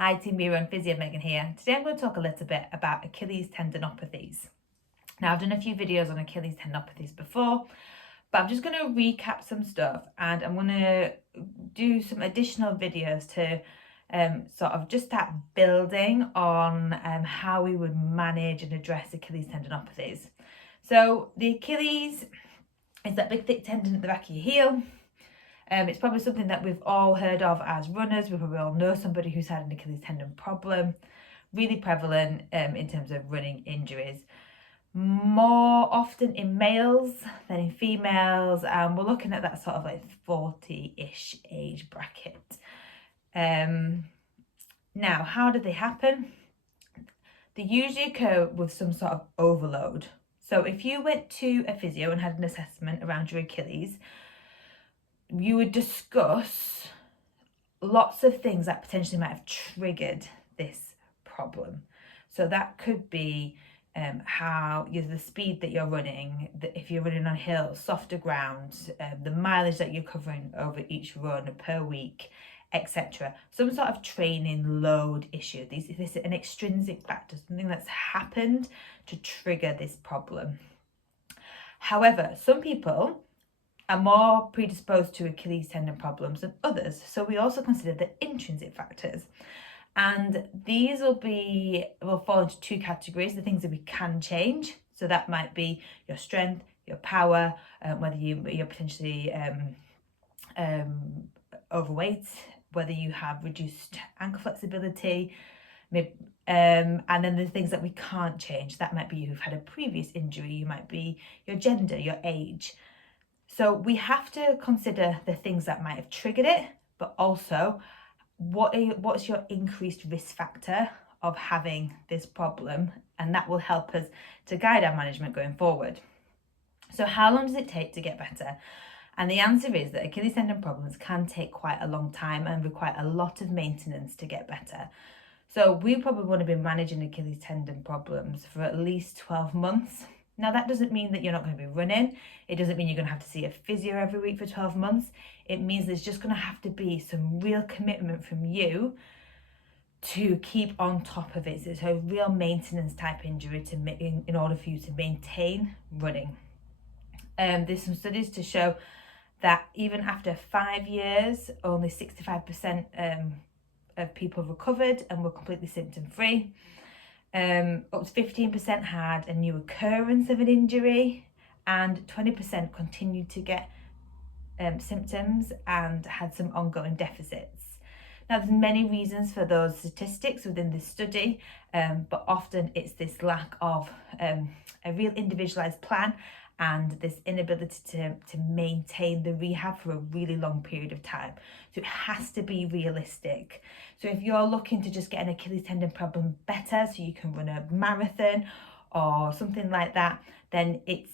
Hi Team Mira and Physio Megan here. Today I'm going to talk a little bit about Achilles tendinopathies. Now I've done a few videos on Achilles tendinopathies before, but I'm just going to recap some stuff and I'm going to do some additional videos to sort of just start building on how we would manage and address Achilles tendinopathies. So the Achilles is that big thick tendon at the back of your heel. It's probably something that we've all heard of as runners. We probably all know somebody who's had an Achilles tendon problem. Really prevalent in terms of running injuries. More often in males than in females, and we're looking at that sort of like 40-ish age bracket. Now, how do they happen? They usually occur with some sort of overload. So if you went to a physio and had an assessment around your Achilles, you would discuss lots of things that potentially might have triggered this problem. So that could be how the speed that you're running, if you're running on hills, softer ground, the mileage that you're covering over each run per week, etc. Some sort of training load issue. This is an extrinsic factor, something that's happened to trigger this problem. However, some people are more predisposed to Achilles tendon problems than others. So we also consider the intrinsic factors. And these will fall into two categories: the things that we can change. So that might be your strength, your power, whether you're potentially overweight, whether you have reduced ankle flexibility, and then the things that we can't change. That might be you've had a previous injury, you might be your gender, your age. So we have to consider the things that might have triggered it, but also what's your increased risk factor of having this problem, and that will help us to guide our management going forward. So how long does it take to get better? And the answer is that Achilles tendon problems can take quite a long time and require a lot of maintenance to get better. So we probably want to be managing Achilles tendon problems for at least 12 months. Now, that doesn't mean that you're not going to be running. It doesn't mean you're going to have to see a physio every week for 12 months. It means there's just going to have to be some real commitment from you to keep on top of it. So it's a real maintenance type injury in order for you to maintain running. There's some studies to show that even after 5 years, only 65% of people recovered and were completely symptom free. Up to 15% had a new occurrence of an injury, and 20% continued to get symptoms and had some ongoing deficits. Now, there's many reasons for those statistics within this study, but often it's this lack of a real individualized plan and this inability to maintain the rehab for a really long period of time. So it has to be realistic. So if you're looking to just get an Achilles tendon problem better so you can run a marathon or something like that, then it's,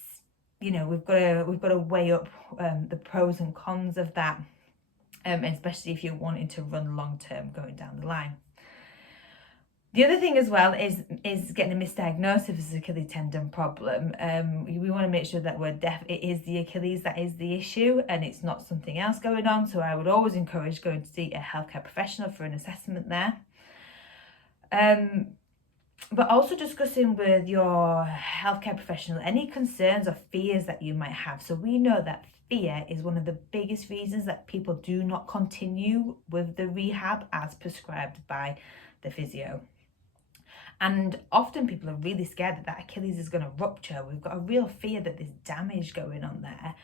we've got to weigh up the pros and cons of that, especially if you're wanting to run long term going down the line. The other thing as well is getting a misdiagnosis of Achilles tendon problem. We want to make sure that it is the Achilles that is the issue and it's not something else going on. So I would always encourage going to see a healthcare professional for an assessment there. But also discussing with your healthcare professional any concerns or fears that you might have. So we know that fear is one of the biggest reasons that people do not continue with the rehab as prescribed by the physio. And often people are really scared that Achilles is going to rupture. We've got a real fear that there's damage going on there.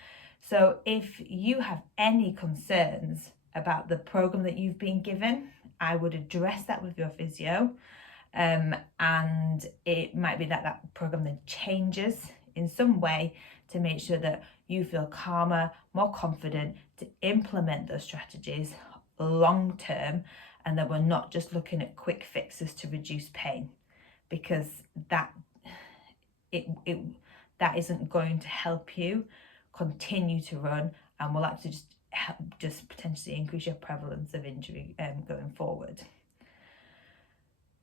So if you have any concerns about the program that you've been given, I would address that with your physio. And it might be that program then changes in some way to make sure that you feel calmer, more confident to implement those strategies long term, and that we're not just looking at quick fixes to reduce pain, because that isn't going to help you continue to run and will actually just potentially increase your prevalence of injury going forward.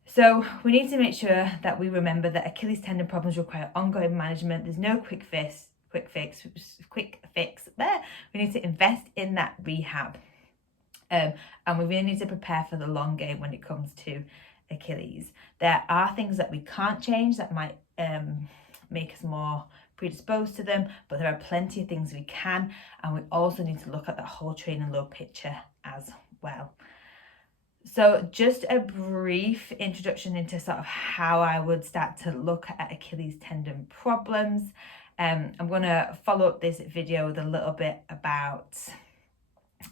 So we need to make sure that we remember that Achilles tendon problems require ongoing management. There's no quick fix there. We need to invest in that rehab. And we really need to prepare for the long game when it comes to Achilles. There are things that we can't change that might make us more predisposed to them, but there are plenty of things we can, and we also need to look at the whole training load picture as well. So just a brief introduction into sort of how I would start to look at Achilles tendon problems. I'm going to follow up this video with a little bit about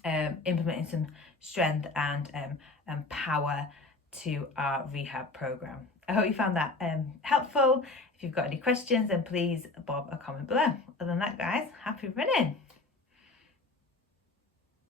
implementing some strength and power to our rehab program. I hope you found that helpful. If you've got any questions, then please bob a comment below. Other than that, guys, happy running.